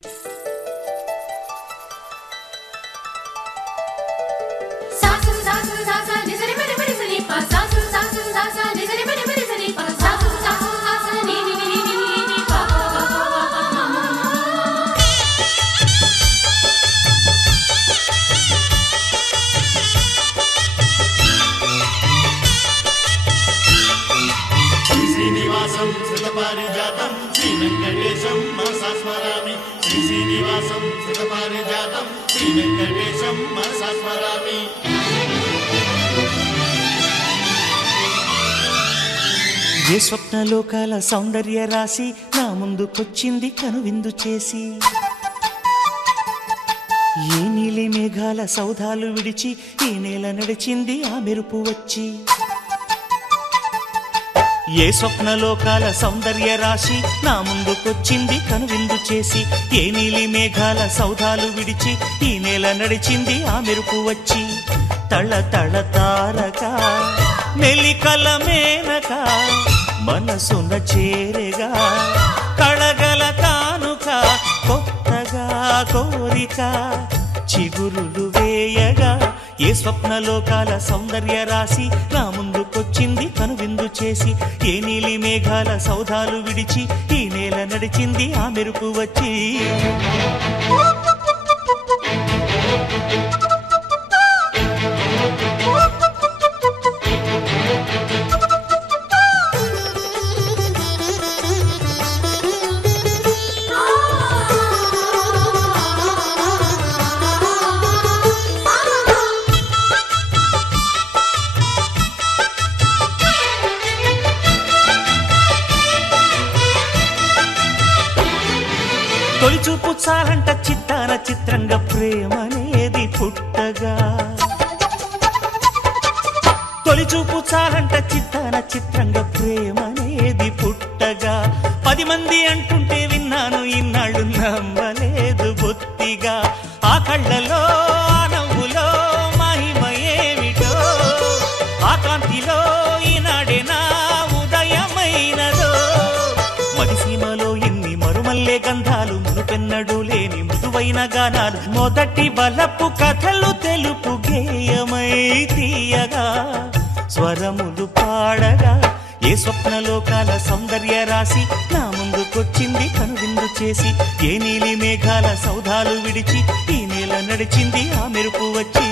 ఏ స్వప్నలోకాల సౌందర్య రాశి నా ముందుకొచ్చింది కనువిందు చేసి, ఏ నీలి మేఘాల సౌధాలు విడిచి ఈ నేల నడిచింది ఆ మెరుపు వచ్చి. ఏ స్వప్నలోకాల సౌందర్య రాశి నా ముందుకొచ్చింది కనువిందు చేసి, ఏ నీలి మేఘాల సౌధాలు విడిచి ఈ నేల నడిచింది ఆ మెరుపు వచ్చి. తళ తళ తారక మెలికల మేనక మనసున చేరగా, కళగల కానుక కొత్తగా కోరిక చిగురులు వేయగా. ఏ స్వప్నలోకాల సౌందర్య రాశి నా ముందుకొచ్చింది కనువిందు చేసి, ఏ నీలి మేఘాల సౌధాలు విడిచి ఈ నేల నడిచింది ఆ మెరుపు వచ్చి. తొలి చూపు చాలంట చిత్తాన చిత్రంగా ప్రేమనేది పుట్టగా, తొలి చూపు చాలంట చిత్తాన చిత్రంగా ప్రేమనేది పుట్టగా. 10 మంది అంటుంటే విన్నాను ఇన్నాళ్ళు నమ్మలేదు బొత్తిగా. ఆ కళ్ళలో ఆ నవ్వులో మహిమ ఏమిటో, ఆ కాంతిలో ఈనాడే నా ఉదయమైనదో. మదిసీమలో ఎన్ని మరుమల్లే గంధాలు, మునుపెన్నడు లేని మృదువైన గానాలు, మొదటి బలపు కథలు తెలుపు గేయమై తీయగా స్వరములు పాడగా. ఏ స్వప్నలోకాల సౌందర్య రాశి నా ముందుకొచ్చింది కనువిందు చేసి, ఏ నీలి మేఘాల సౌధాలు విడిచి ఈ నేల నడిచింది ఆ మెరుపు వచ్చి.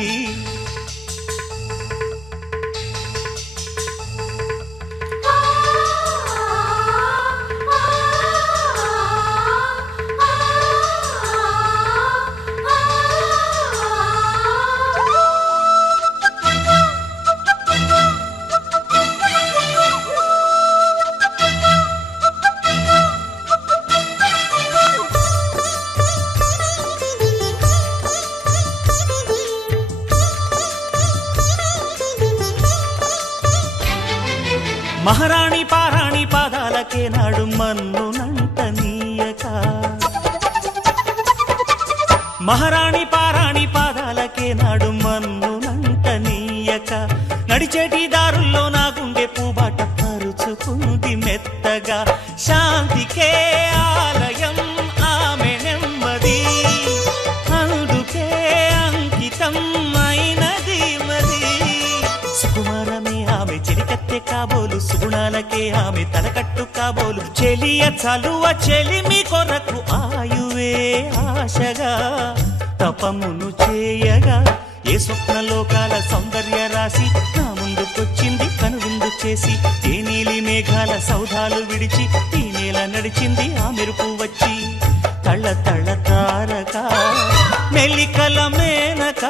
మహారాణి పారాణి పాదాలకే నాడు మన్నునంట నీయక, మహారాణి పారాణి పాదాలకే నాడు మన్నునంట నీయక. నడిచేటి దారుల్లో నా గుండె పూబాట పరుచుకుంది మెత్తగా. శాంతికే ఆలయం ఆమె నెమ్మది, అందుకే అంకితం అయినది మది. సుకుమారమే ఆమె చెలికత్తె కాబోలు, సుగుణాలకే ఆమె తలకట్టు కాబోలు. చెలియ చలువ చెలిమి కొరకు ఆయువే ఆశగా తపమును చేయగా. ఏ స్వప్నలోకాల సౌందర్య రాశి నా ముందుకొచ్చింది కనువిందు చేసి, ఏ నీలి మేఘాల సౌధాలు విడిచి ఈ నేల నడిచింది ఆ మెరుపు వచ్చి. తళ తళ తారక మెలికల మేనక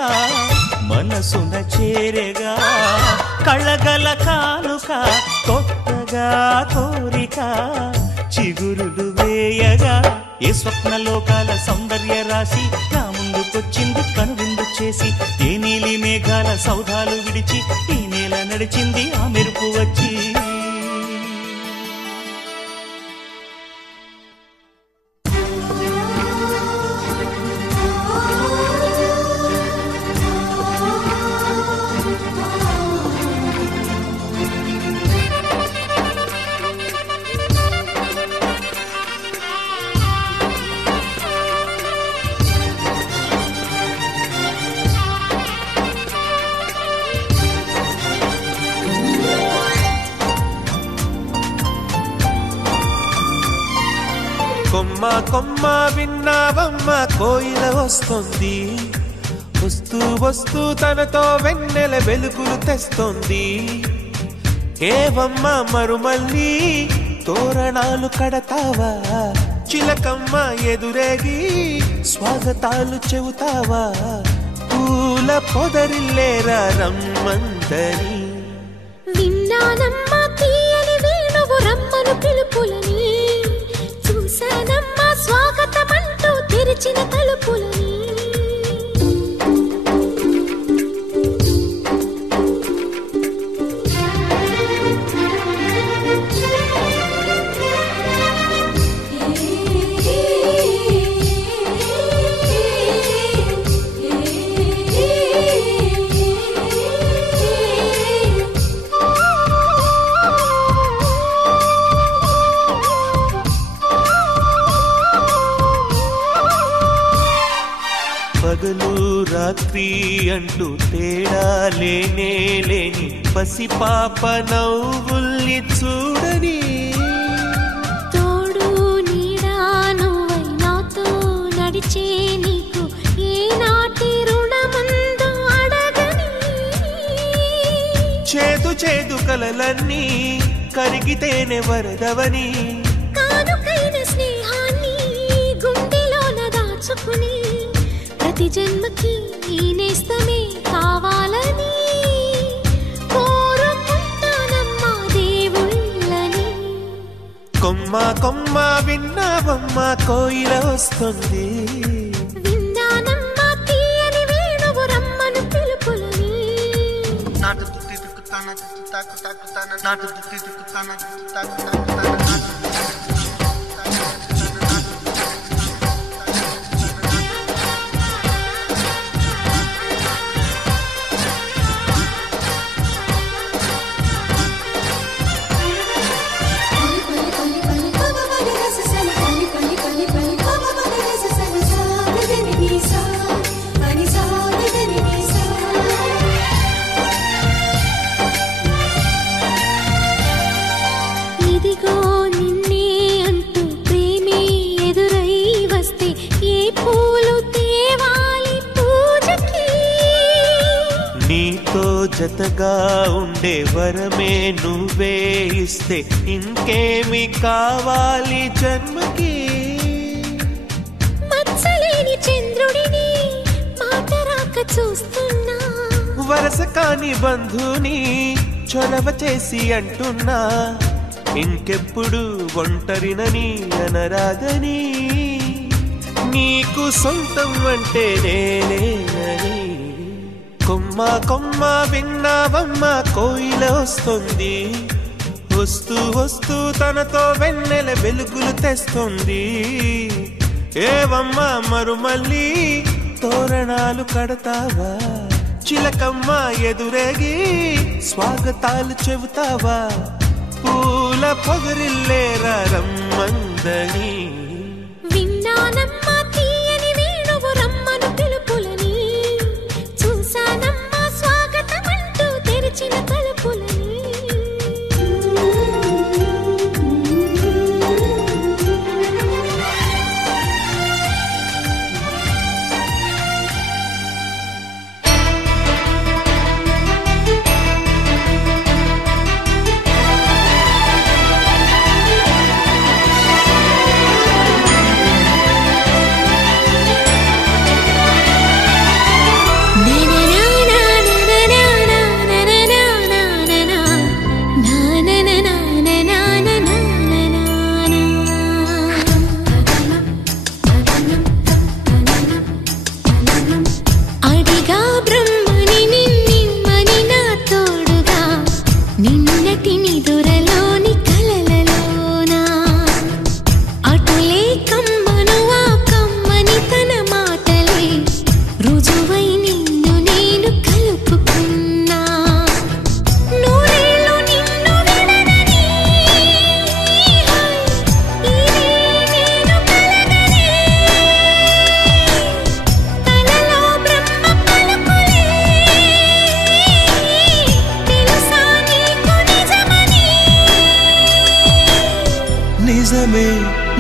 మనసున చేరగా, కళగల కానుక కొత్తగా కోరిక చిగురులు వేయగా. ఏ స్వప్నలోకాల సౌందర్య రాశి నా ముందుకొచ్చింది కనువిందు చేసి, ఏ నీలి మేఘాల సౌధాలు విడిచి ఈ నేల నడిచింది ఆ మెరుపు వచ్చి. కొమ్మ విన్నావమ్మ కోయిల వస్తుంది, వస్తూ వస్తూ తనతో వెన్నెల వెలుగులు తెస్తుంది. ఏవమ్మ మరుమల్లి తోరణాలు కడతావా, చిలకమ్మ ఎదురేగి స్వాగతాలు చెబుతావా, పూల పొదరిల్లేరా రమ్మందని. విన్నానమ్మా తీయని వేణువు రమ్మను పిలుపులని, చూశానమ్మా స్వాగతమంటూ తెరిచిన తలుపులని. పగలు రాత్రి అంటూ తేడా లేనే లేని పసిపాప నవ్వుల్ని చూడని, తోడు నీడా నువ్వై నాతో నడిచే నీకు ఏనాటి రుణమందో అడగని. చేదు చేదు కలలన్నీ కరిగితేనే వరదవని, కానుకైన స్నేహాన్ని గుండెలోన దాచుకుని ప్రతి జన్మకి ఈ నేస్తమే కావాలని కోరుకుంటానమ్మా దేవుళ్ళని. కొమ్మ కొమ్మ విన్నావమ్మ కోయిల వస్తుంది, విన్నానమ్మా తీయని వేణువు రమ్మను పిలుపులని. ఇదిగో నిన్నే అంటూ ప్రేమే ఎదురై వస్తే ఏ పూలు తేవాలి పూజకి. నీతో జతగా ఉండే వరమే నువ్వే ఇస్తే ఇంకేమి కావాలి జన్మకి. మచ్చలేని చంద్రుడిని మాట రాక చూస్తున్నా, వరస కాని బంధుని చొరవ చేసి అంటున్నా, ఇంకెప్పుడు ఒంటరినని అనరాదని, నీకు సొంతం అంటే నేనేనని. కొమ్మ కొమ్మ విన్నావమ్మ కోయిల వస్తుంది, వస్తూ వస్తూ తనతో వెన్నెల వెలుగులు తెస్తుంది. ఏవమ్మ మరుమల్లి తోరణాలు కడతావా, చిలకమ్మ ఎదురేగి స్వాగతాలు చెబుతావా, పూల పొగరిల్లేరా రమ్మందని. విన్నానమ్మా తీయని వేణువు రమ్మను పిలుపులని, చూశానమ్మా స్వాగతమంటూ తెరిచిన తలుపులని. నిజమే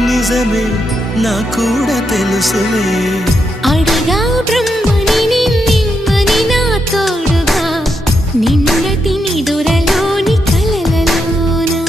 నిజమే నా కూడా తెలుసులే అడిగా బ్రహ్మని నిన్నని నా తోడుగా నిన్నటి నిదురలోని కలలలోనా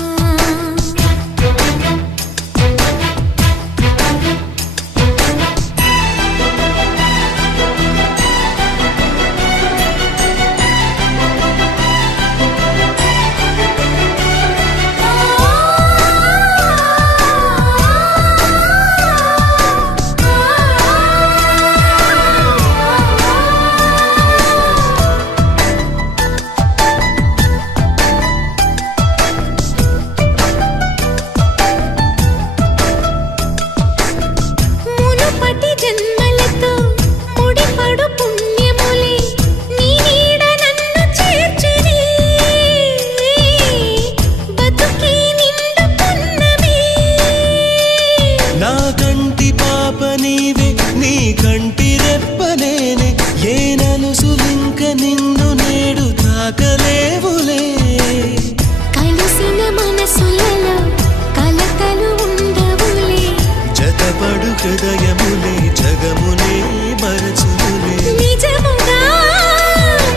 హృదయములే జగమునే మరచులే నిజముగా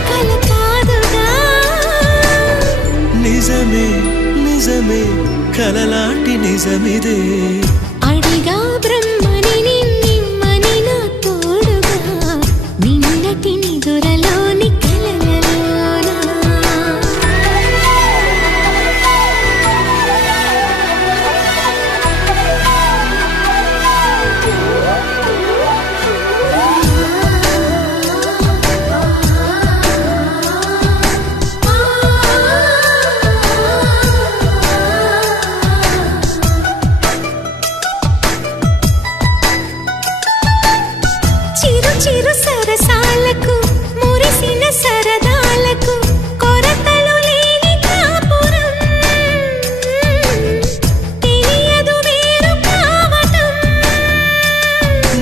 కల కాదుగా నిజమే నిజమే కలలాంటి నిజమిదే అడిగా బ్రహ్మని నిన్నని నా తోడుగా నిన్నటి నిదురలోని కలలలోనా చిరు సరసాలకు మురిసిన సరదాలకు కొరతలు లేని కాపురం తెలియదు వేరు కావటం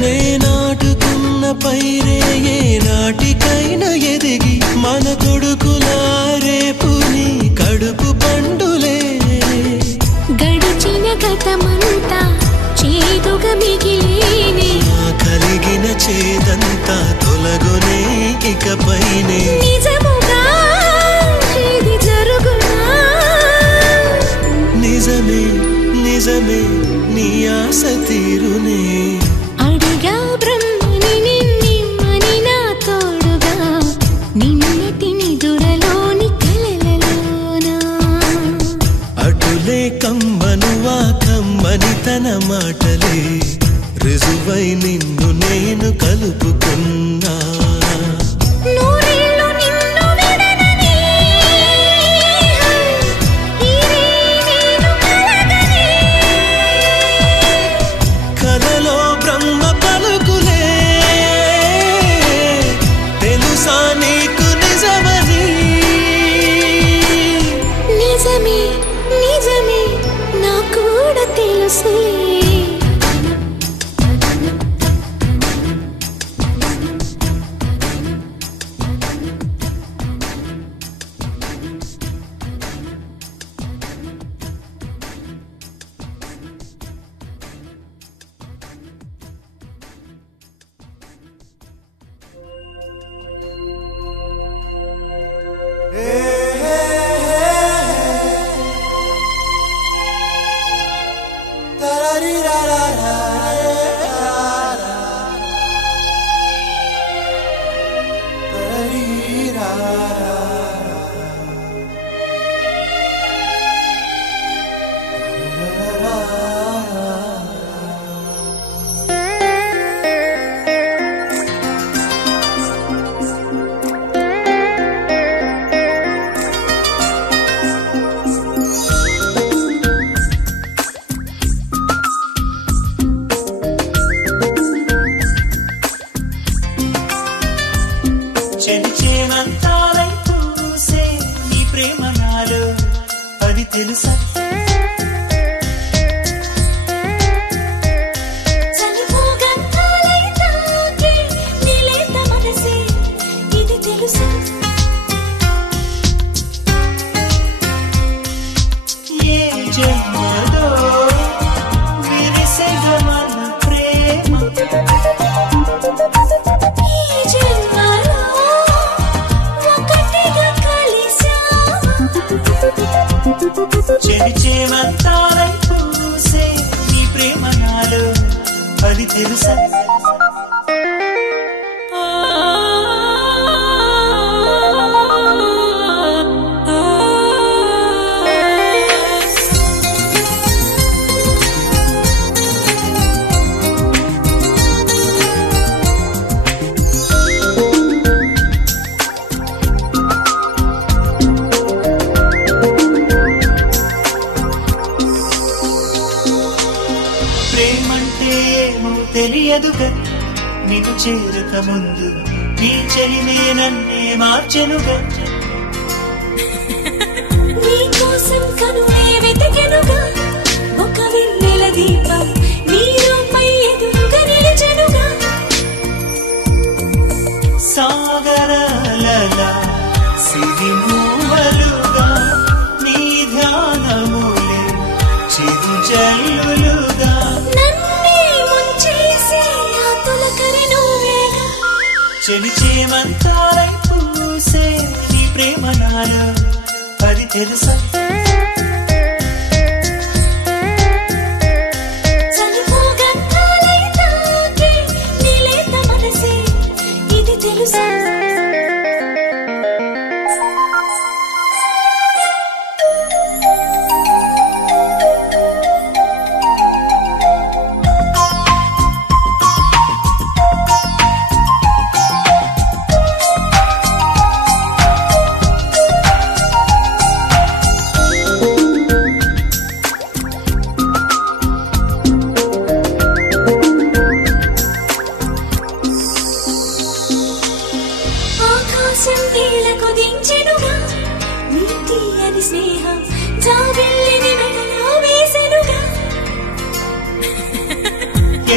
నే నాటుకున్న పైరే ఏ నాటికైనా ఎదిగి మన కొడుకులా రేపు నీ కడుపు పండులే గడిచిన గతమంతా చేదుగా మిగిలేనే కలిగిన చేదంతా తొలగునే ఇకపైనే నిజముగా ఇది జరుగునా నిజమే నిజమే నీ ఆశ తీరునే అడిగా బ్రహ్మని నిన్నని నా తోడుగా నిన్నటి నిదురలోని కలలలోనా అటులే కమ్మనువా కమ్మని తన మాటలే రుజువై నిన్ను నేను కలుపుకున్నా నూరేళ్ళు నిన్ను విడనని నేను కలగని కలలో బ్రహ్మ పలుకులే తెలుసా నీకు నిజమని నిజమే నిజమే నా కూడా తెలుసులే తెలియదుగా నీకు చేరక ముందు నీ చెలిమే నన్నే మార్చెనుగా నీ కోసం కనులే వెతికెనుగా ఒక వెన్నెల దీపం నీ రూపై ఎదురుగా నిలిచెనుగా సాగరాలలా సిరిమూవలుగా నీ ధ్యానములే చిరుజల్లులుగా చెలిచేమంతాలై పూసే నీ ప్రేమ నాలో అది తెలుసా చనిపోగంగాలై తాకే నీ లేత మనసే ఇది తెలుసా ఆకాశం నీళ్ళకు దించెనుగా నీ తీయని స్నేహం జాబిల్లిని మెడలో వేసెనుగా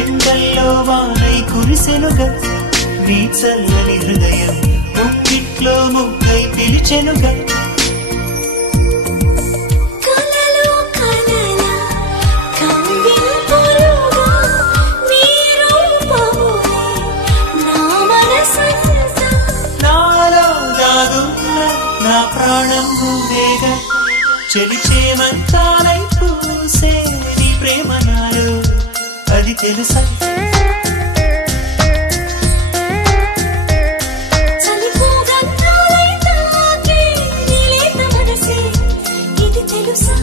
ఎండల్లో వానై కురిసెనుగా నీ చల్లని హృదయం ముక్కిట్లో ముక్కై పిలిచెనుగా కలలో కలలా కవ్వింపులుగా నీ రూపములే నా మనసంతా నాలో దాగున్న నా ప్రాణం నువ్వేగా చెలిచేమంతాలై పూసే నీ ప్రేమ నాలో అది తెలుసా చనిపోగంగాలై తాకే నీ లేత మనసే ఇది తెలుసా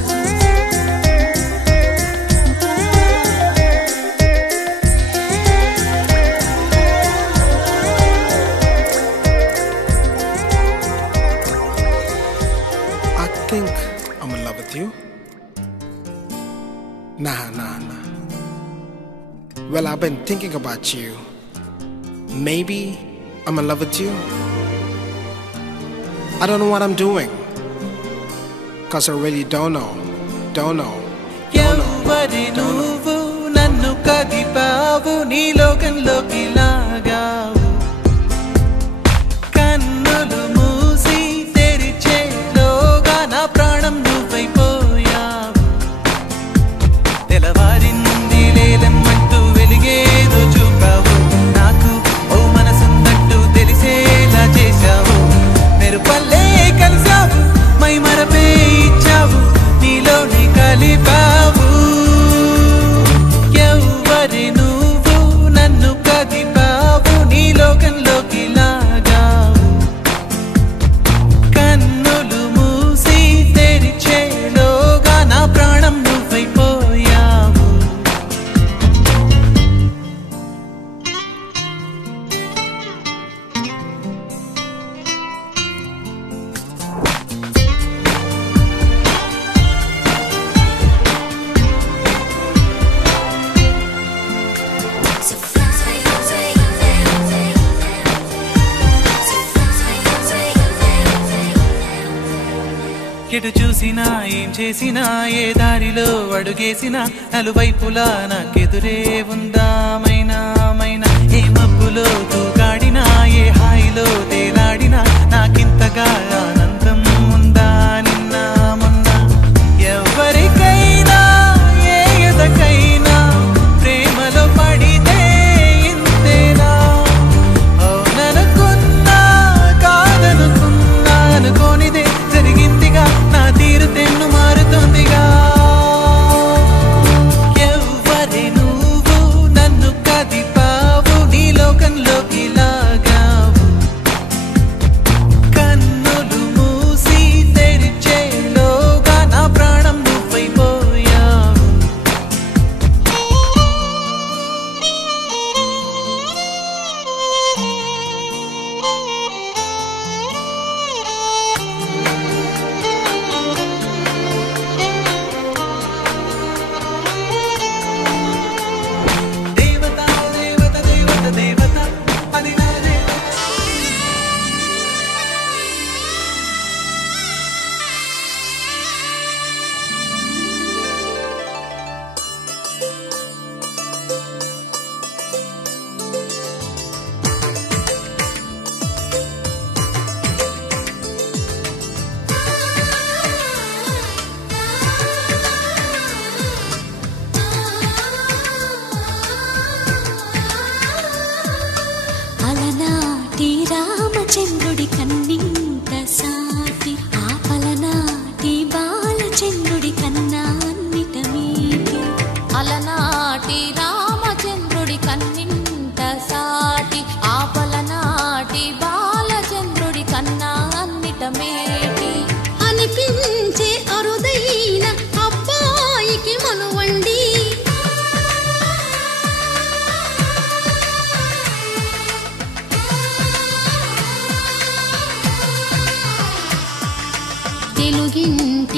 I think I'm in love with you. Nah. Well, I've been thinking about you. Maybe I'm in love with you. I don't know what I'm doing. Cause I really don't know. ఎవరి నువ్వు నన్ను కదిపావు నీ లోకంలోకి లాగావు కన్నులు మూసి తెరిచేలోగా నా ప్రాణం నువ్వైపోయావు తెల్లవారింది లేలమ్మంటూ వెలిగేదో చూపావు నాకు ఓ మనసున్నట్టు తెలిసేలా చేశావు మెరుపల్లే కలిసావు మై మరపే ఇచ్చావు నీలోని కలిపావు ఎవరి నువ్వు నన్ను కదిపావు నీ లోకంలోకి లాగావు కన్నులు మూసి తెరిచేలోగా నా ప్రాణం నువ్వైపోయావు ఎటు చూసినా ఏం చేసినా ఏ దారిలో అడుగేసినా నలువైపులా నాకెదురే ఉందామైనా ఏ మబ్బులో తూగాడినా ఏ హాయిలో తేలాడినా నాకింతగా ఆనందం ఉందా నిన్న మొన్న ఎవరికైనా ఏ ఎదకైనా ప్రేమలో పడితే ఇంతేనా అవుననుకున్నా కాదనుకున్నా అనుకోనిదే జరిగిందిగా నా తీరు తెన్ను మారుతోందిగా ఎవరి నువ్వు నన్ను కదిపా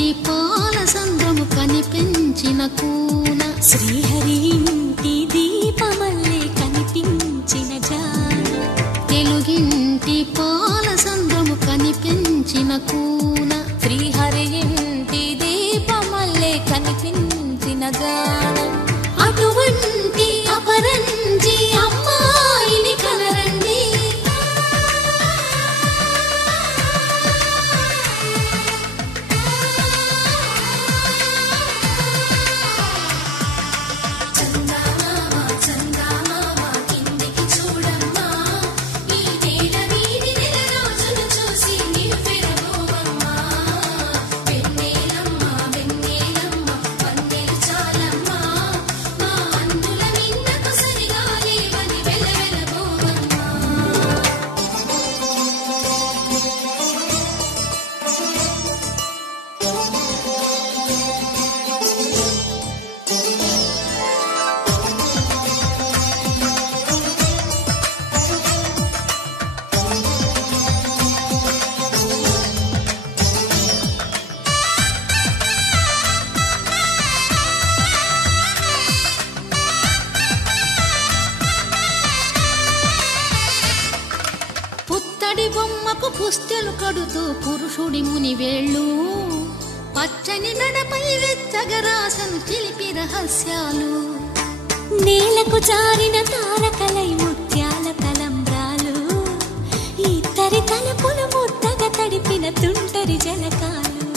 తెలుగింటి పాల సంద్రము కనిపించిన కూన శ్రీహరి ఇంటి దీపమల్లే కనిపించిన జాన తెలుగింటి పాల సంద్రము కనిపించిన కూన శ్రీహరి ఇంటి దీపమల్లే కనిపించిన జాన అటువంటి అపరంజి అమ్మాయిని కనరండి పుత్తడి బొమ్మకు పుస్తెలు కడుతూ పురుషుడి ముని వేళ్ళు పచ్చని నడపై వెచ్చగరాసను చిలిపి రహస్యాలు నేలకు జారిన తారకలై ముత్యాల తలంబ్రాలు ఇద్దరి తలపులు ముద్దగా తడిపిన తుంటరి జలకాలు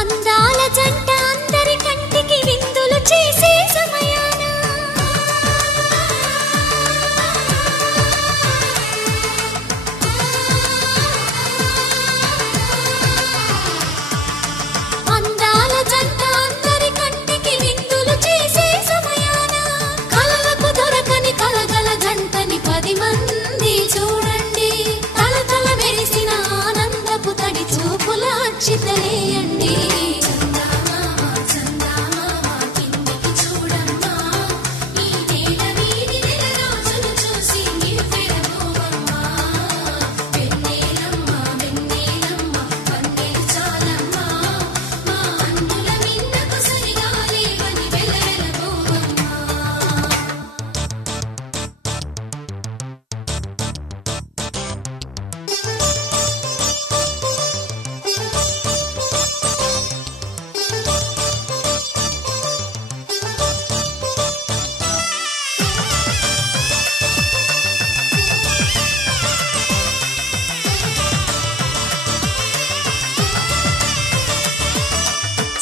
అందాల జంట అందరి కంటికి విందులు చేసే సమయాన అందాల జంట అందరి కంటికి విందులు చేసే సమయాన కలలకు దొరకని కలగల జంటని 10 మంది చూడండి తలతల మెరిసిన ఆనందపు తడి చూపుల అక్షితలేయండి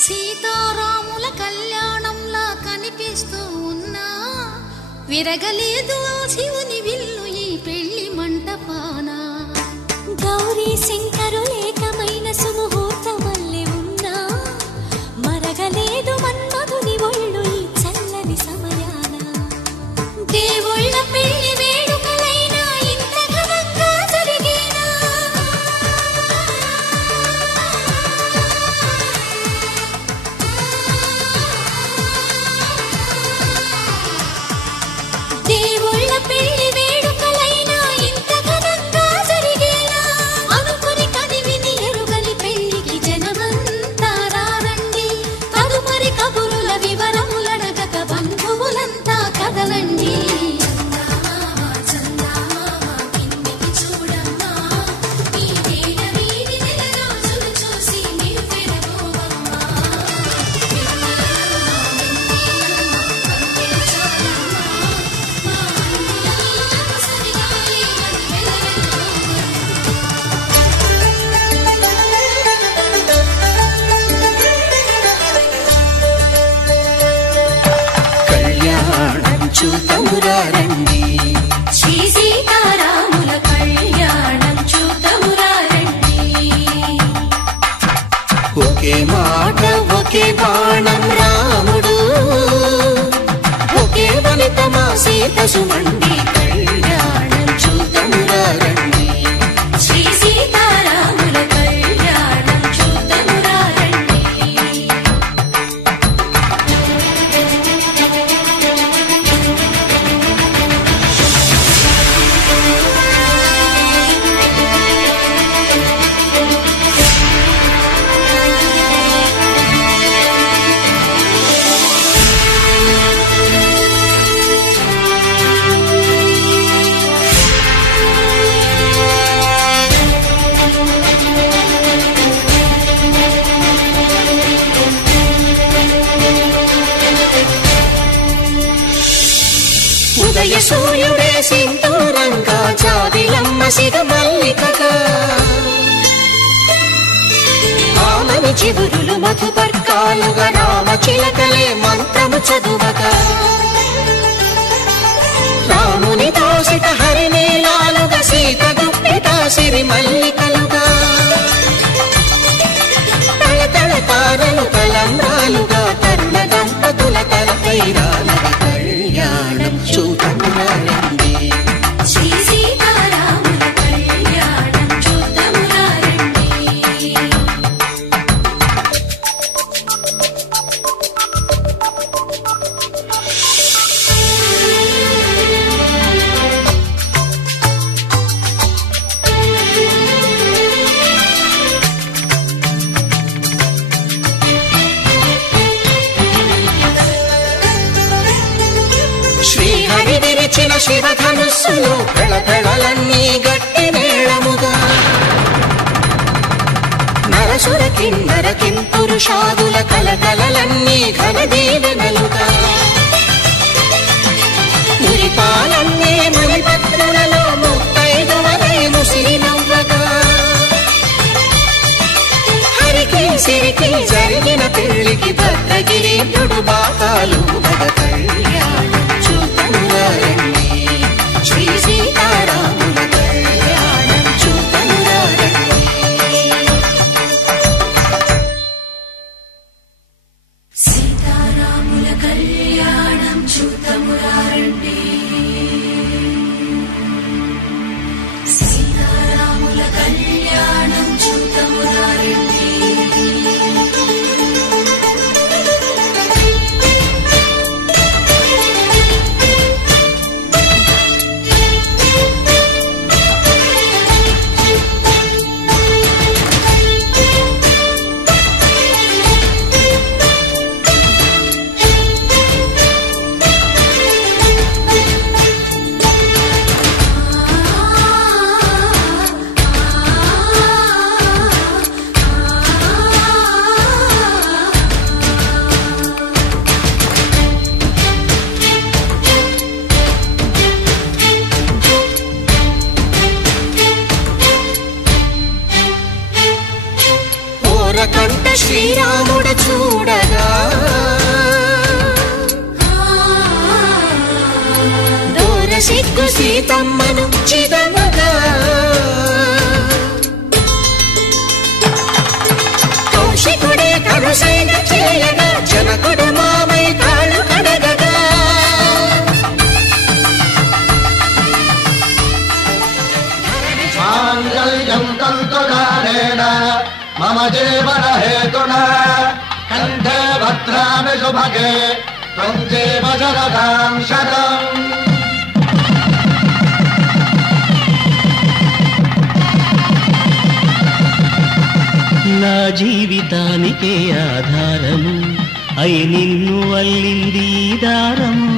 సీతారాముల కళ్యాణంలా కనిపిస్తూ ఉన్నా విరగలేదు ఆ శివుని విల్లు ఈ పెళ్లి మంటపాన గౌరీ శంకరులేకమైన సుముహూర్తమల్లె ఉన్నా మరగలేదు మన్మధుని ఒళ్ళు ఈ చల్లని సమయాన దేవుళ్ళ పెళ్లి వేడుకలైనా ఇంత ఘనంగా జరిగేనా దేవుళ్ళ పెళ్లి వేడుకలైనా ఇంత ఘనంగా జరిగేనా అనుకుని కనివిని ఎరుగని పెళ్లికి జనమంతా రారండి తదుపరి కబురుల వివరములడగక బంధువులంతా కదలండి కళ్యాణం చూతమురారండి శ్రీ సీతారాముల కళ్యాణం చూతమురారండి ఒకే మాట ఒకే బాణం రాముడు ఒకే వనిత మా సీత సుమండి కళ్యాణం చూతమురారండి శ్రీ సీతారాముల కళ్యాణం చూతమురారండి సింధూరంగా జాబిలమ్మ సిగమల్లికగా ఆమని చిగురులు మధుపర్కాలుగా రామ చిలకలే మంత్రము చదువగా రాముని దోసిట హరినీలాలుగా సీత గుప్పిట సిరి మల్లికలుగా తళతళ తారలు తలంబ్రాలుగా తరుణ దంపతుల తలపైరాలుగా కళ్యాణం చూడండి శ్రీ సీతారాముల కళ్యాణం చూద్దామురా రండి. శ్రీహరి విరిచిన శివధనుస్సులు పెళపెళలన్నీ గట్టి మేళముగా నరసుర కిన్నర కింపురుషాదుల కలకలలన్నీ ఘనదీవెనలుగా మురిపాలన్నీ మణిపత్రులలో ముత్తైదువలై ముసిరి నవ్వగా హరికి సిరికి జరిగిన పెళ్లికి భద్రగిరీంద్రుడు బాకాలు మగ కళ్యాణం చూద్దామురా రండి. శ్రీ సీతారాముల కళ్యాణం చూద్దామురా రండి. సీతారాముల కళ్యాణం చూద్దామురా రండి. సీతారాముల కళ్యాణం చూద్దామురా రండి. ఓరకంట శ్రీరాముడు చూడగా దూర సిగ్గు సీతమ్మను చిదమగా కౌశికుడే కరుసైన చేయగా జనకుడు మామై కాళ్ళు కడగగా మాంగళ్యం తంతునానేన మమ జీవన హేతున కంఠే భద్రామి శుభగే త్వం జీవ శరదాం శతం. నా జీవితానికే ఆధారము అయి నిన్ను అల్లింది ఈ దారము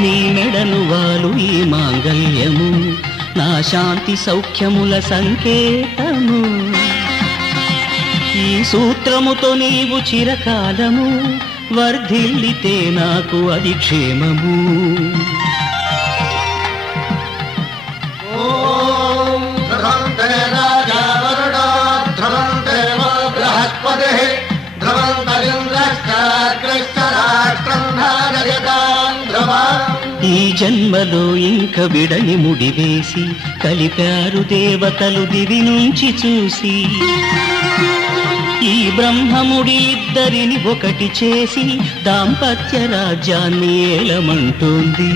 నీ మెడను వాలు ఈ మాంగళ్యము నా శాంతి సౌఖ్యముల సంకేతము ఈ సూత్రముతో నీవు చిరకాలము వర్ధిల్లితే నాకు అది క్షేమము ఓం ధ్రువంతే రాజా వరుణో ధ్రువంతే బృహస్పతిః ధ్రువంతరింద్రశ్చాగ్రశ్చ రాష్ట్రం ధారయతాం ధ్రువం. ఈ జన్మలో ఇంక విడని ముడివేసి కలిపారు దేవతలు దివి నుంచి చూసి ఈ బ్రహ్మముడి ఇద్దరిని ఒకటి చేసి దాంపత్య రాజ్యాన్ని ఏలమంటోంది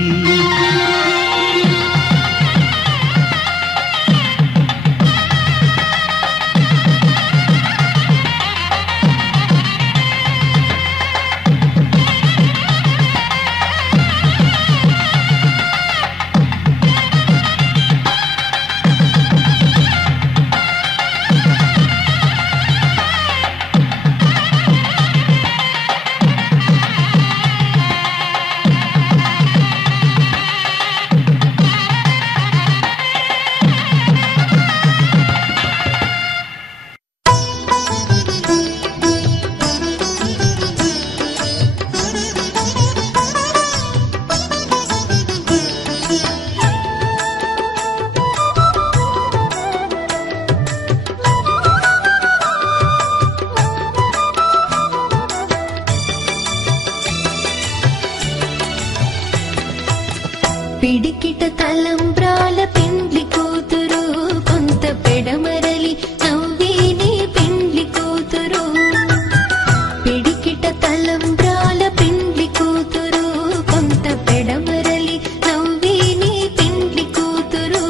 పిడికిట తలంబ్రాల పెండ్లి కూతురు కొంత పెడమరలి నవ్వేనే పెండ్లి కూతురు పిడికిట తలంబ్రాల పెండ్లి కూతురు కొంత పెడమరలి నవ్వేనే పెండ్లి కూతురు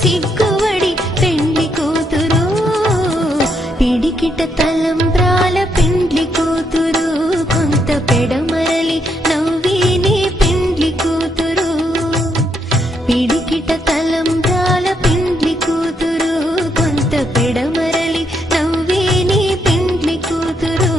సిగ్గువడి పెండ్లి కూతురు పిడికిట తలంబ్రాల పెండ్లి కూతురు కొంత పెడమరలి నవ్వేనే పెండ్లి కూతురు పిడికిట తలంబ్రాల పెండ్లి కూతురు కొంత పెడమరలి నవ్వేనే పెండ్లి కూతురు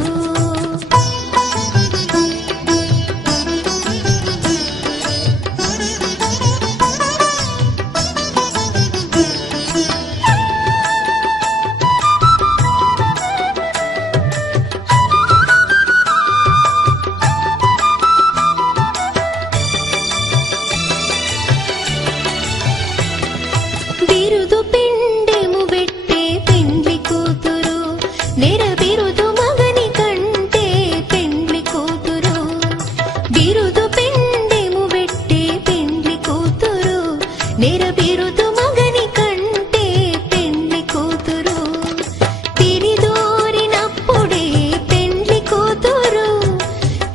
బిరుదు పిండెము పెట్టే పెండ్లి కూతురు నెర బిరుదు మగని కంటే పెండ్లి కూతురు బిరుదు పిండెము పెట్టే పెండ్లి కూతురు నెర బిరుదు మగని కంటే పెండ్లి కూతురు తిరిదోరినప్పుడే పెండ్లి కూతురు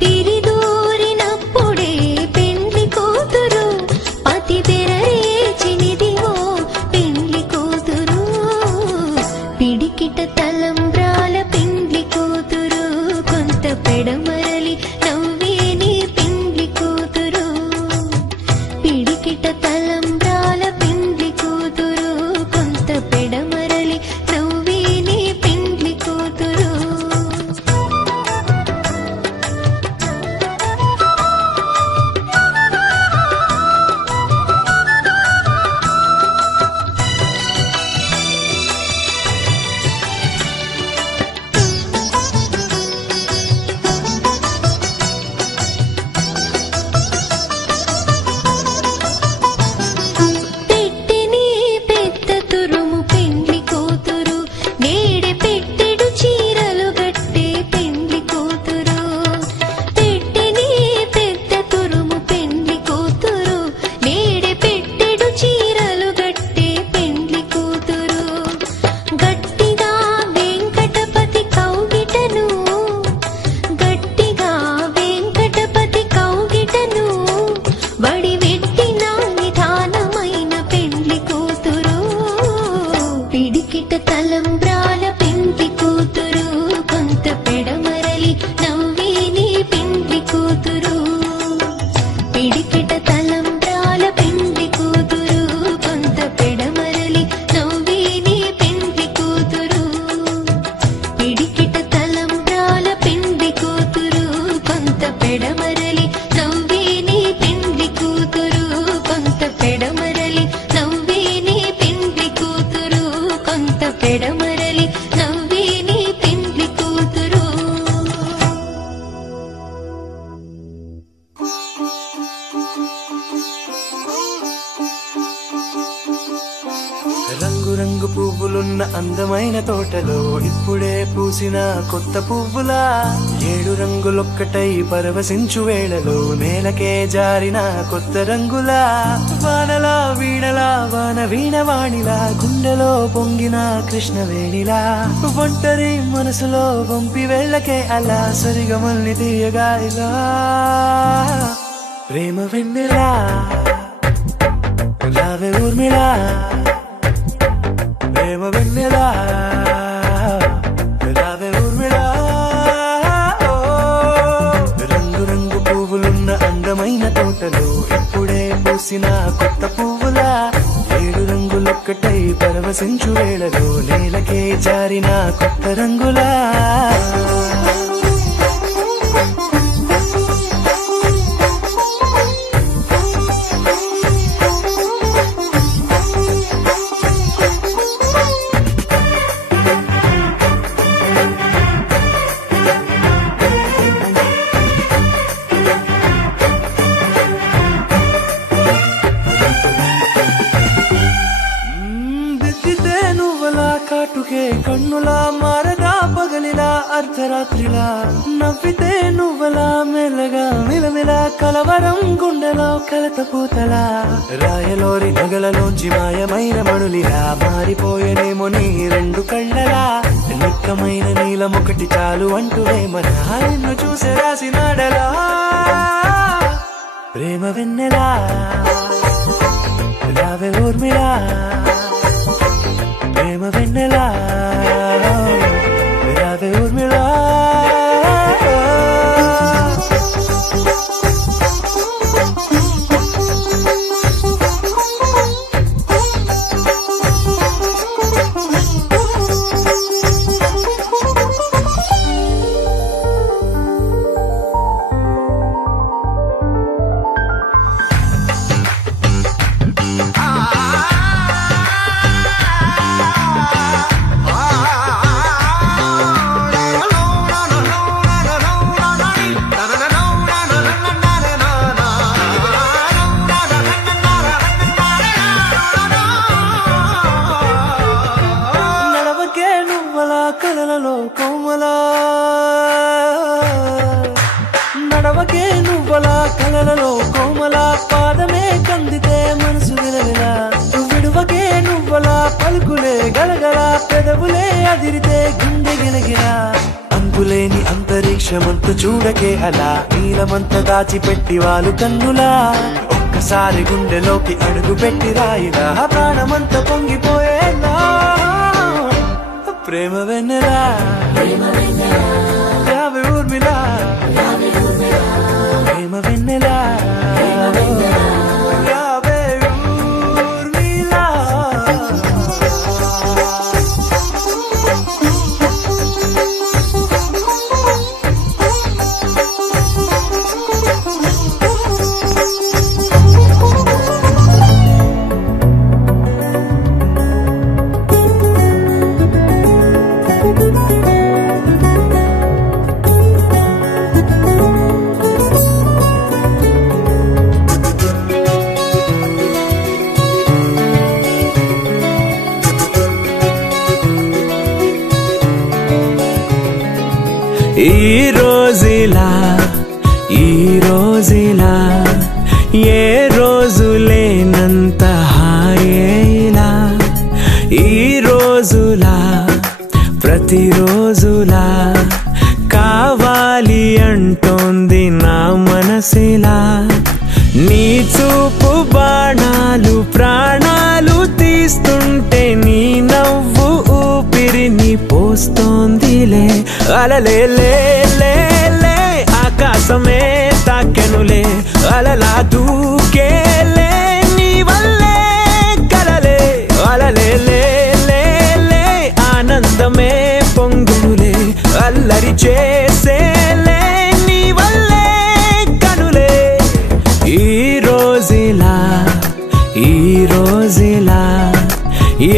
తిరిదోరినప్పుడే పెండ్లి కూతురు పతి తెరరేచినిదివో పెండ్లి కూతురు పిడికిట తలంబ్రాల పెండ్లి కూతురు కొంత పెడమరలి నవ్వేనే పెండ్లి కూతురు పిడికిట తలంబ్రాల పెండ్లి కూతురు కొంత పెడమరలి నవ్వేనే పెండ్లి కూతురు పెట్టెనే పెద్ద తురుము పెండ్లి కూతురు నేడే పెట్టెడు చీరలు గట్టే పెండ్లి కూతురు పెట్టెనే పెద్ద తురుము పెండ్లి కూతురు నేడే పెట్టెడు చీరలు గట్టే పెండ్లి కూతురు గట్టిగా వెంకటపతి కౌగిటను గట్టిగా వెంకటపతి కౌగిటను వడివెట్టిన నిధానమైన పెండ్లి కూతురు పిడికిట తలంబ్రాల పెండ్లి కూతురు కొంత పెడమరలి నవ్వేనే పెండ్లి కూతురు పిడికిట తలంబ్రాల పెండ్లి కూతురు కొంత పెడమరలి నవ్వేనే పెండ్లి కూతురు పిడికిట తలంబ్రాల పెండ్లి కూతురు కొంత పెడమరలి నవ్వేనే పెండ్లి కూతురు కొంత పెడమరలి నవ్వేనే పెండ్లి కూతురు కొంత పెడమరలి నవ్వేనే పెండ్లి కూతురు రంగు రంగు పువ్వులున్న అందమైన తోటలో ఇప్పుడే పూసిన కొత్త పువ్వులా 7 రంగులొక్కటై పరవశించు వేళలో నేలకే జారిన కొత్త రంగులా వానలా వీణలా వాన వీణవాణిలా గుండెలో పొంగిన కృష్ణవేణిలా ఒంటరి మనసులో వంపి వెళ్ళకే అలా సరిగమల్ని తీయగా ఇలా ప్రేమ వెన్నెలా రావే ఊర్మిళా ప్రేమ వెన్నెలా రావే ఊర్మిళ పూసిన కొత్త పువ్వులా 7 రంగులొక్కటై పరవశించు వేళలో నేలకే జారిన కొత్త రంగులా కాటుకే కన్నులా మారగా పగలిలా అర్ధరాత్రిలా నవ్వితే నువ్వలా మెల్లగా మిలమిలా కలవరం గుండెలో కలతపూతలా రాయలోరి నగలలోంచి మాయమైన మణులిలా మారిపోయేనేమో నీ 2 కళ్ళలా నిక్కమైన నీలమొకటి చాలు అంటూ వేమన నిన్ను చూసే రాసినాడలా ప్రేమ వెన్నెలా రావే ఊర్మిళా ప్రేమ వెన్నెలా రావే ఊర్మిళా నడవకే నువ్వలా కలలలో కోమలా పాదమే కందితే మనసు విలవిలా విడువకే నువ్వలా పలుకులే గలగలా పెదవులే అదిరితే గుండె గిలగిలా అంతులేని అంతరిక్షమంత చూడకే అలా నీలమంత దాచిపెట్టి వాళ్ళు కన్నులా ఒక్కసారి గుండెలోకి అడుగు పెట్టి రాయిలా ప్రాణమంత పొంగిపోయేలా ప్రేమ వెన్నెలా రావే ఊర్మిళా ప్రేమ వెన్నెలా రావే ఊర్మిళా ఈ రోజులా ఏ రోజు లేనంత హాయేలా ఈ రోజులా ప్రతిరోజులా కావాలి అంటోంది నా మనసిలా నీ చూపు బాణాలు ప్రాణాలు తీస్తుంటే నీ నవ్వు ఊపిరిని పోస్తోందిలే అలలే ఆకాశమే తాకెనులే అలలా దూకేలే నీ వల్లే కలలే అలలే ఆనందమే పొంగునులే అల్లరి చేసేలే నీ వల్లే కనులే ఈ రోజులా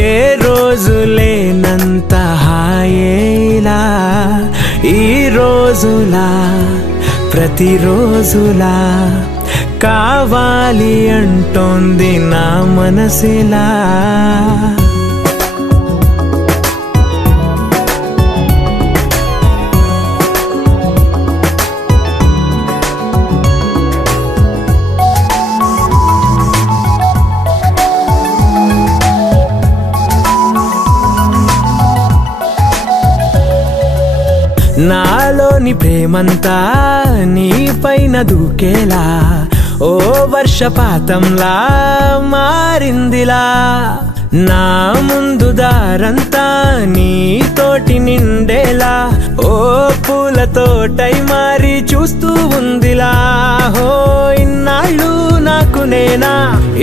ఏ రోజు లేనంత హాయేలా ఈ రోజులా ప్రతిరోజులా కావాలి అంటోంది నా మనసిలా నాలోని ప్రేమంతా నీ పైన దూకేలా ఓ వర్షపాతంలా మారిందిలా నా ముందు దారంతా నీతోటి నిండేలా ఓ పూలతోటై మారి చూస్తూ ఉందిలా హో ఇన్నాళ్ళు నాకు నేల నేనా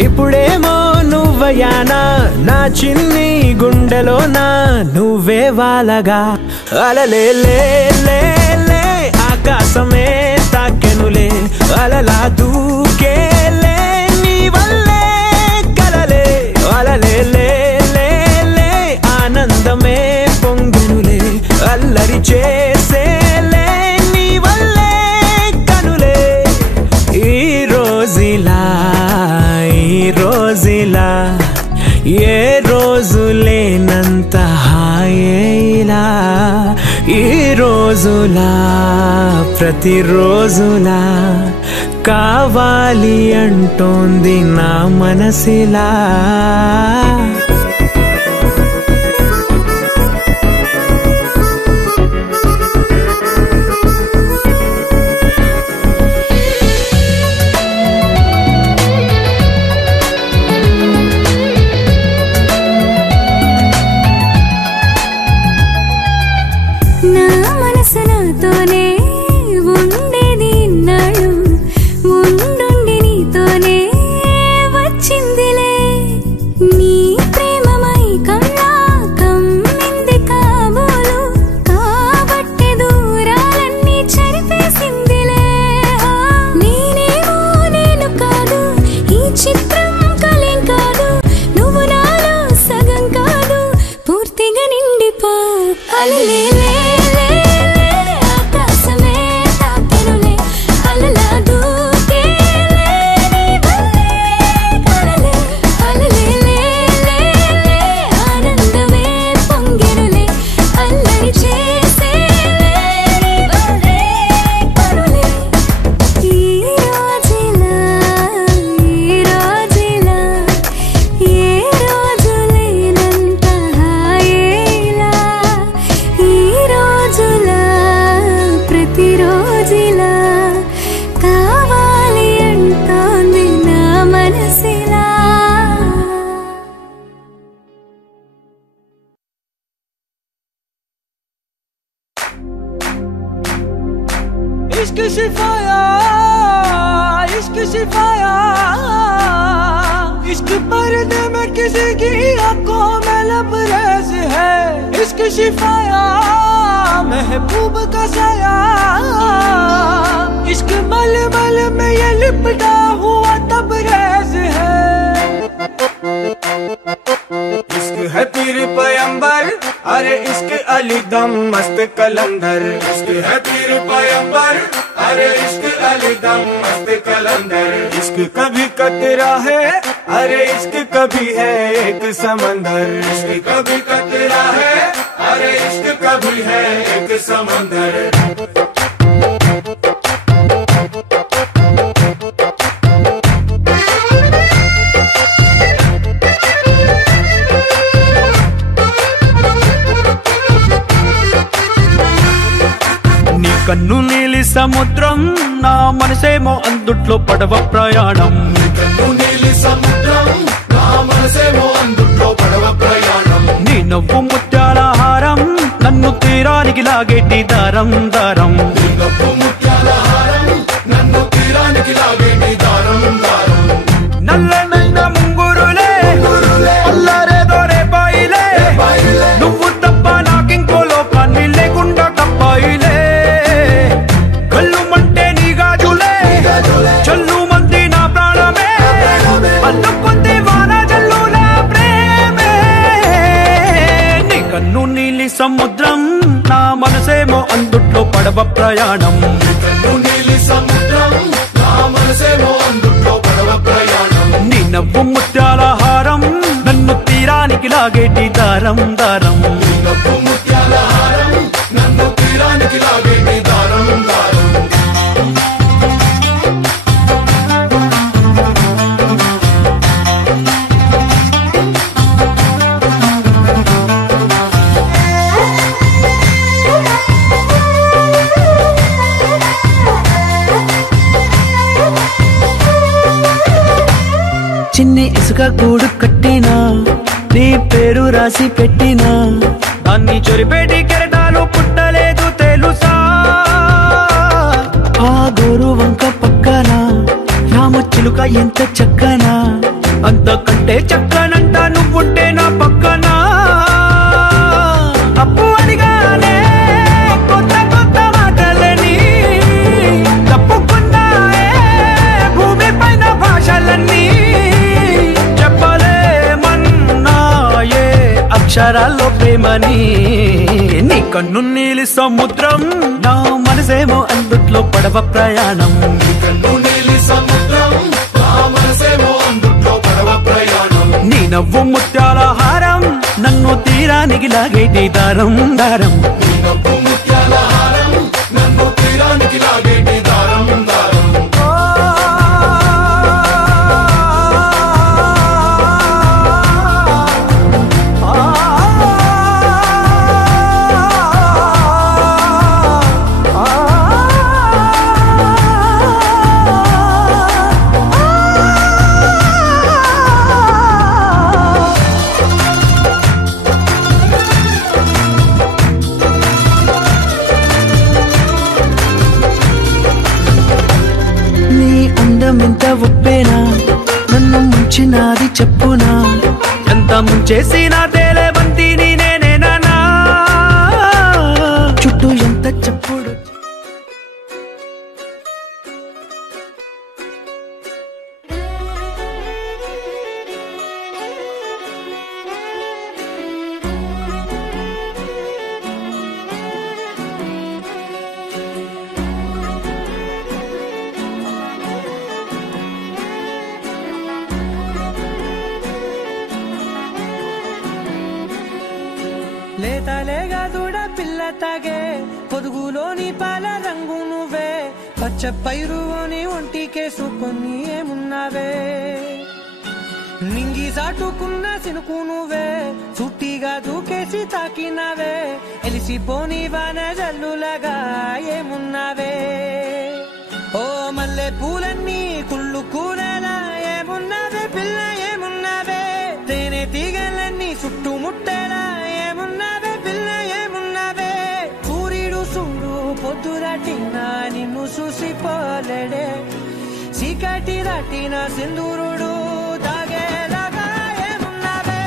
ఇప్పుడేమో నువ్వయానా నా చిన్ని గుండెలోనా నువ్వే వాలగా అలలే లే లే లే ఆకాశమే తాకెనులే అలలా దూకేలే నీ వల్లే కలలే అలలే లే లే లే ఆనందమే పొంగెనులే అల్లరి చేసేలే నీ వల్లే కనులే ఈ రోజులా ఏ రోజు లేనంత హాయేలా ఈ రోజులా ప్రతిరోజులా కావాలి అంటోంది నా మనసిలా इश्क पर्दे में किसी की आंखों में लबरेज है इश्क शिफाया महबूब का साया इश्क मलमल में ये लिपटा हुआ तबरेज है इश्क है पीर पैगंबर अरे इश्क अली दम मस्त कलंदर इश्क है पीर पैगंबर अरे इश्क अली दम मस्त कलंदर इश्क कभी कतरा है अरे इश्क कभी है एक समंदर इश्क कभी कतरा है अरे इश्क कभी है एक समंदर కన్ను నీలి సముద్రం నా మనసేమో అందుట్లో పడవ ప్రయాణం కన్ను నీలి సముద్రం నా మనసేమో అందుట్లో పడవ ప్రయాణం నీ నవ్వు ముత్యాల హారం నన్ను తీరానికి లాగేటి దారం దారం నీ నవ్వు ముత్యాల హారం నన్ను తీరానికి లాగేటి దారం దారం నల్లనైన ముంగురులే అల్లారేదో రేపాయిలే నువ్వు తప్ప నాకింకో లోకాన్ని లేకుండా కప్పాయిలే చల్లు మంది నా ప్రాణమే అందుకుంది వాన జల్లుల ప్రేమే నీ కన్ను నీలి సముద్రం నా మనసేమో అందుట్లో పడవ ప్రయాణం కన్ను నీలి సముద్రం నా మనసేమో అందుట్లో పడవ ప్రయాణం నీ నవ్వు ముత్యాల హారం నన్ను తీరానికి లాగేటి దారం దారం నీ నవ్వు ముత్యాల హారం నన్ను తీరానికి లాగేటి దారం దారం చిన్ని ఇసుక గూడు కట్టినా నీ పేరు రాసి పెట్టినా దాన్ని చొరిపేటి కెరటాలు పుట్టలేదు తెలుసా ఆ గోరు వంక పక్కన రామ చిలుక ఎంత చక్కనా అంతకంటే చక్కనంట నువ్వుంటే నా పక్కన అప్పు అడిగానే కొత్త కొత్త మాటలని తప్పుకున్నాయే భూమి పైన భాషలన్నీ చెప్పలేమన్నాయే అక్షరాల్లో ప్రేమని నీ కన్ను నీలి సముద్రం నా మనసేమో అందుట్లో పడవ ప్రయాణం నీ నవ్వు ముత్యాల హారం నన్ను తీరానికి లాగేటి దారం దారం ఎంత ఉప్పేనా నన్ను ముంచినాది చెప్పునా ఎంత ముంచేసినా తేలే బంతిని నేనేనా చుట్టూ ఎంత చెప్పుడు లేతలేగా దూడ పిల్ల తాగే పొదుగులోని పాల రంగు నువ్వే పచ్చ పైరుని ఒంటికేసుకొని ఏమున్నావే నింగి సాటుకున్న సినుకు నువ్వే చుట్టిగా దూకేసి తాకినావే ఎలిసిపోని వాన జల్లులగా ఏమున్నావే ఓ మల్లె పూలన్నీ కుళ్ళు కూరలా ఏమున్నావే పిల్ల ఏమున్నావే తేనె తీగలన్నీ చుట్టుముట్టేలా ఏమున్నావే పిల్ల ఏమున్నావే సూర్యుడు చూడు పొద్దురాటిన నిన్ను చూసిపోలేడే చీకటి దాటిన సింధూరుడు తాగేలాగా ఏమున్నావే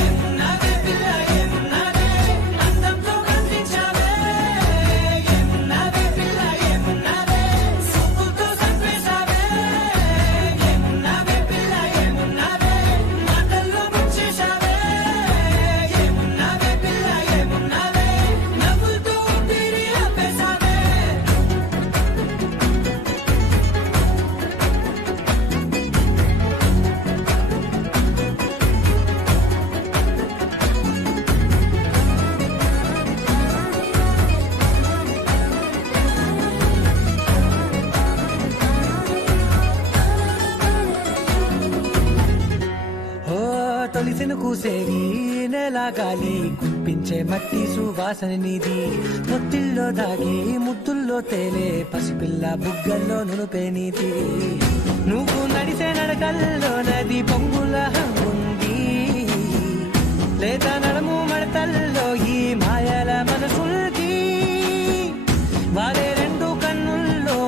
ఏమున్నావే పిల్ల ఏమున్నావే అందంతో కనిపించావే ఏమున్నావే పిల్ల ఏమున్నావే సొక్కుతో చంపేశావే ఏమున్నావే పిల్ల ఏమున్నావే మాటల్లో ముంచేశావే ఏమున్నావే పిల్ల ఏమున్నావే నవ్వులతో ఊపిరి ఆపేశావే తొలిసిన కూసేది నెల గాలి కుప్పించే మట్టి సువాసన నీది పొత్తిల్లో దాగి ముద్దుల్లో తేలే పసిపిల్ల బుగ్గల్లో నునుపే నీది నువ్వు నడిసే నడకల్లో నది పొంగుల హంగుంది లేత నడము మడతల్లో ఈ మాయల మనసుల్ది వారే రెండు కన్నుల్లో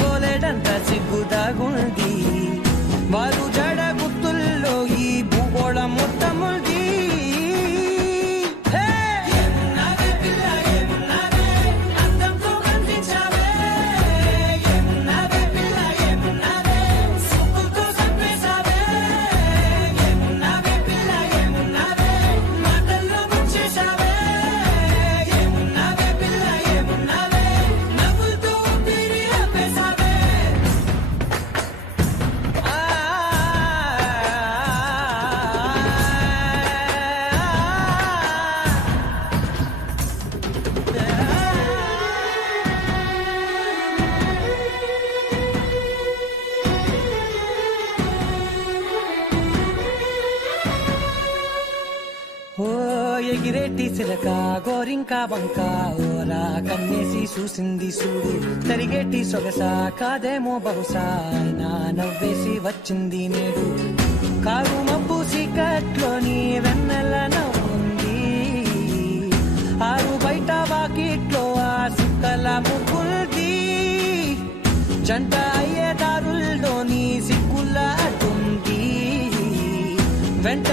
పోలేడంత సిగ్గుదాగుంది వారు జడ గుత్తుల్లో ఈ భూగోళ మొత్తముల్ది ఏమున్నావే పిల్ల ఏమున్నావే అందంతో కనిపించావే ఏమున్నావే పిల్ల ఏమున్నావే సొక్కుతో చంపేశావే ఏమున్నావే పిల్ల ఏమున్నావే మాటల్లో ముంచేశావే ఏమున్నావే పిల్ల ఏమున్నావే నవ్వులతో ఊపిరి ఆపేశావే ఓ ఎగిరేటి సిలక గోరింక వంక ఓరా కన్నేసి చూసింది చూడు తరిగేటి సొగస కాదేమో బహుశా అయినా నవ్వేసి వచ్చింది నేడు కారు మబ్బు సీకట్లోని వెన్నెల నవ్వుంది ఆరు బయట వాకిట్లో ఆ సుక్కల ముగ్గుల్ది జంట అయ్యే దారుల్లోని సిగ్గుల వెంట